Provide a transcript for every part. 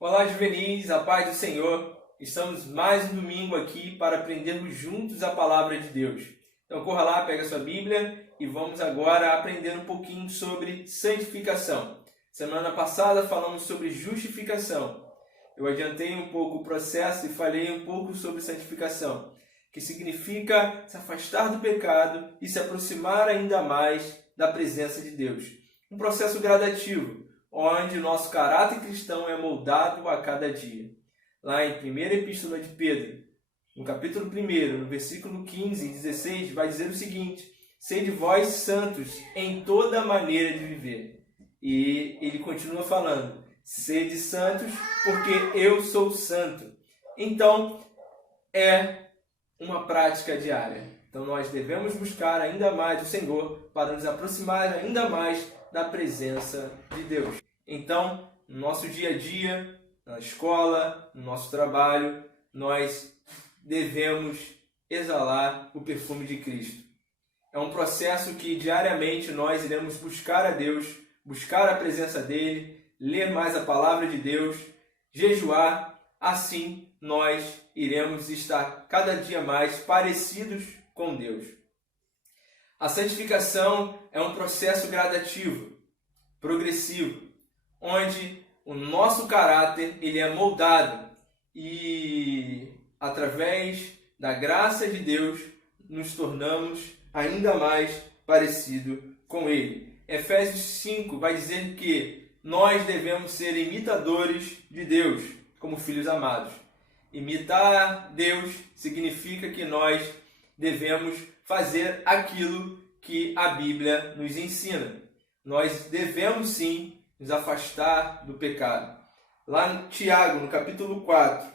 Olá, juvenis, a paz do Senhor. Estamos mais um domingo aqui para aprendermos juntos a palavra de Deus. Então corra lá, pega a sua Bíblia e vamos agora aprender um pouquinho sobre santificação. Semana passada falamos sobre justificação. Eu adiantei um pouco o processo e falei um pouco sobre santificação, que significa se afastar do pecado e se aproximar ainda mais da presença de Deus. Um processo gradativo, onde o nosso caráter cristão é moldado a cada dia. Lá em 1ª Epístola de Pedro, no capítulo 1, no versículo 15 e 16, vai dizer o seguinte: sede vós santos em toda maneira de viver. E ele continua falando: sede santos, porque eu sou santo. Então, é uma prática diária. Então, nós devemos buscar ainda mais o Senhor para nos aproximar ainda mais da presença de Deus. Então, no nosso dia a dia, na escola, no nosso trabalho, nós devemos exalar o perfume de Cristo. É um processo que diariamente nós iremos buscar a Deus, buscar a presença dEle, ler mais a palavra de Deus, jejuar. Assim, nós iremos estar cada dia mais parecidos com Deus. A santificação é um processo gradativo, progressivo, onde o nosso caráter ele é moldado e, através da graça de Deus, nos tornamos ainda mais parecido com Ele. Efésios 5 vai dizer que nós devemos ser imitadores de Deus, como filhos amados. Imitar Deus significa que nós devemos fazer aquilo que a Bíblia nos ensina. Nós devemos sim nos afastar do pecado. Lá em Tiago, no capítulo 4,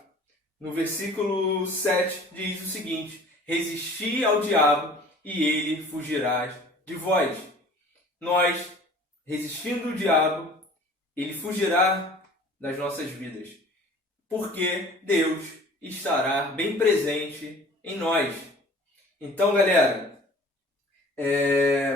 no versículo 7, diz o seguinte: resisti ao diabo e ele fugirá de vós. Nós, resistindo ao diabo, ele fugirá das nossas vidas, porque Deus estará bem presente em nós. Então, galera,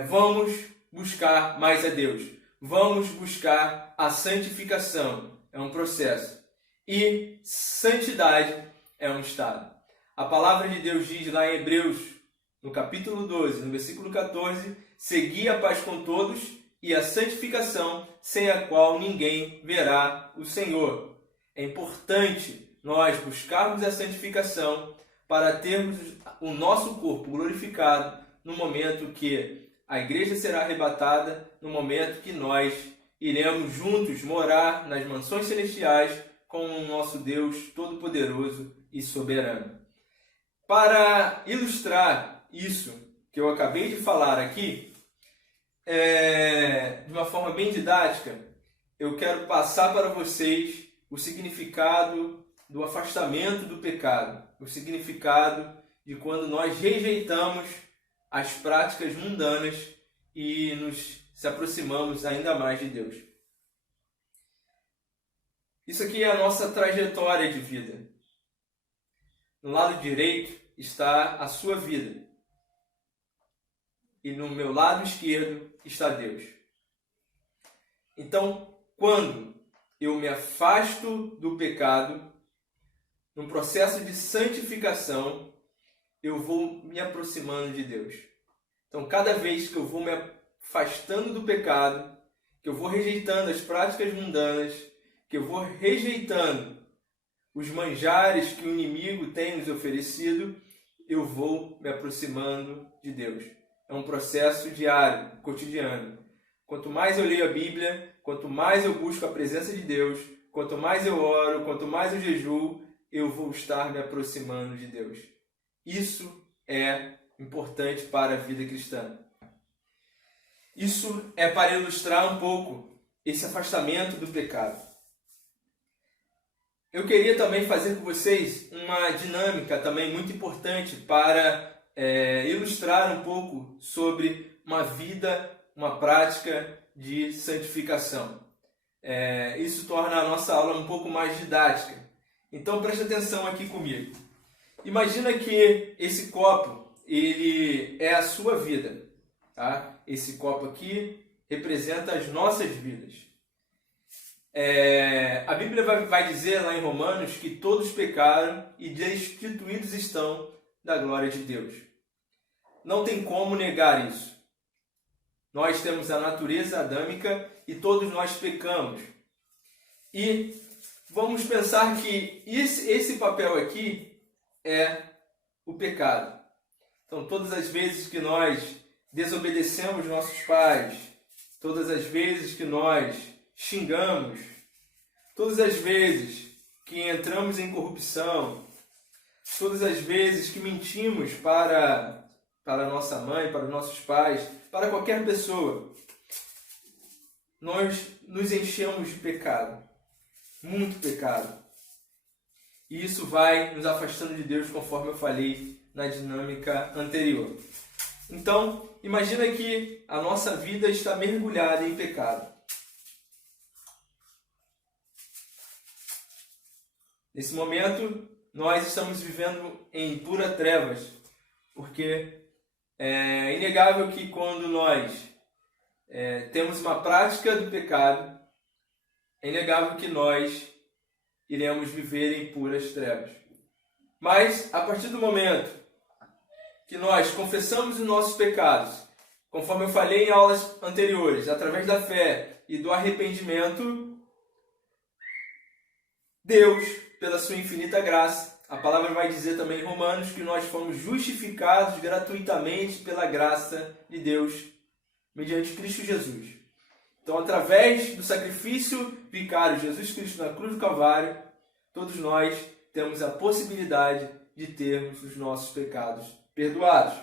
vamos buscar mais a Deus. Vamos buscar a santificação. É um processo. E santidade é um estado. A palavra de Deus diz lá em Hebreus, no capítulo 12, no versículo 14, segui a paz com todos e a santificação, sem a qual ninguém verá o Senhor. É importante nós buscarmos a santificação para termos o nosso corpo glorificado no momento que a igreja será arrebatada, no momento que nós iremos juntos morar nas mansões celestiais com o nosso Deus Todo-Poderoso e Soberano. Para ilustrar isso que eu acabei de falar aqui, de uma forma bem didática, eu quero passar para vocês o significado do afastamento do pecado, o significado de quando nós rejeitamos as práticas mundanas e se aproximamos ainda mais de Deus. Isso aqui é a nossa trajetória de vida. No lado direito está a sua vida. E no meu lado esquerdo está Deus. Então, quando eu me afasto do pecado, num processo de santificação, eu vou me aproximando de Deus. Então, cada vez que eu vou me afastando do pecado, que eu vou rejeitando as práticas mundanas, que eu vou rejeitando os manjares que o inimigo tem nos oferecido, eu vou me aproximando de Deus. É um processo diário, cotidiano. Quanto mais eu leio a Bíblia, quanto mais eu busco a presença de Deus, quanto mais eu oro, quanto mais eu jejuo, eu vou estar me aproximando de Deus. Isso é importante para a vida cristã. Isso é para ilustrar um pouco esse afastamento do pecado. Eu queria também fazer com vocês uma dinâmica também muito importante para ilustrar um pouco sobre uma vida, uma prática de santificação. Isso torna a nossa aula um pouco mais didática. Então preste atenção aqui comigo. Imagina que esse copo ele é a sua vida. Tá? Esse copo aqui representa as nossas vidas. A Bíblia vai dizer lá em Romanos que todos pecaram e destituídos estão da glória de Deus. Não tem como negar isso. Nós temos a natureza adâmica e todos nós pecamos. E vamos pensar que esse papel aqui é o pecado. Então, todas as vezes que nós desobedecemos nossos pais, todas as vezes que nós xingamos, todas as vezes que entramos em corrupção, todas as vezes que mentimos para nossa mãe, para nossos pais, para qualquer pessoa, nós nos enchemos de pecado, muito pecado. E isso vai nos afastando de Deus, conforme eu falei na dinâmica anterior. Então, imagina que a nossa vida está mergulhada em pecado. Nesse momento, nós estamos vivendo em pura trevas, porque é inegável que quando nós temos uma prática do pecado, é inegável que nós iremos viver em puras trevas. Mas, a partir do momento que nós confessamos os nossos pecados, conforme eu falei em aulas anteriores, através da fé e do arrependimento, Deus, pela sua infinita graça, a palavra vai dizer também em Romanos que nós fomos justificados gratuitamente pela graça de Deus, mediante Cristo Jesus. Então, através do sacrifício vicário de Jesus Cristo na cruz do Calvário, todos nós temos a possibilidade de termos os nossos pecados perdoados.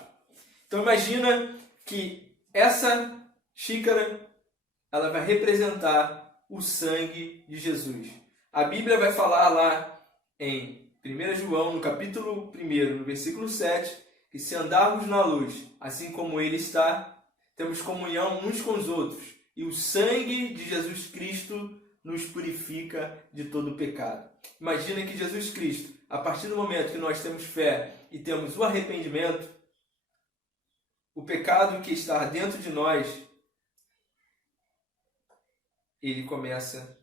Então, imagina que essa xícara ela vai representar o sangue de Jesus. A Bíblia vai falar lá em 1 João, no capítulo 1, no versículo 7, que se andarmos na luz, assim como Ele está, temos comunhão uns com os outros, e o sangue de Jesus Cristo nos purifica de todo pecado. Imagina que Jesus Cristo, a partir do momento que nós temos fé e temos o arrependimento, o pecado que está dentro de nós, ele começa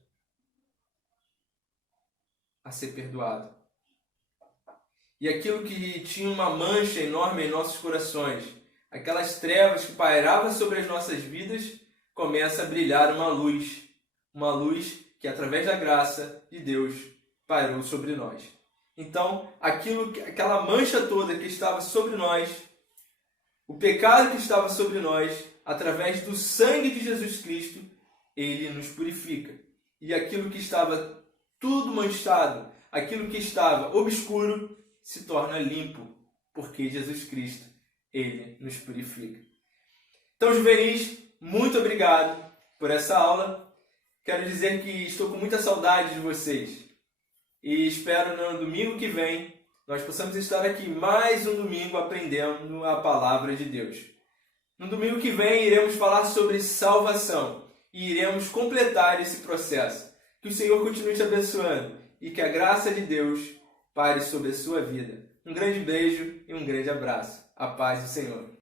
a ser perdoado. E aquilo que tinha uma mancha enorme em nossos corações, aquelas trevas que pairavam sobre as nossas vidas, começa a brilhar uma luz que através da graça de Deus pairou sobre nós. Então, aquela mancha toda que estava sobre nós, o pecado que estava sobre nós, através do sangue de Jesus Cristo, ele nos purifica. E aquilo que estava tudo manchado, aquilo que estava obscuro, se torna limpo, porque Jesus Cristo, ele nos purifica. Então, juvenis, muito obrigado por essa aula. Quero dizer que estou com muita saudade de vocês. E espero no domingo que vem nós possamos estar aqui mais um domingo aprendendo a palavra de Deus. No domingo que vem iremos falar sobre salvação e iremos completar esse processo. Que o Senhor continue te abençoando e que a graça de Deus pare sobre a sua vida. Um grande beijo e um grande abraço. A paz do Senhor.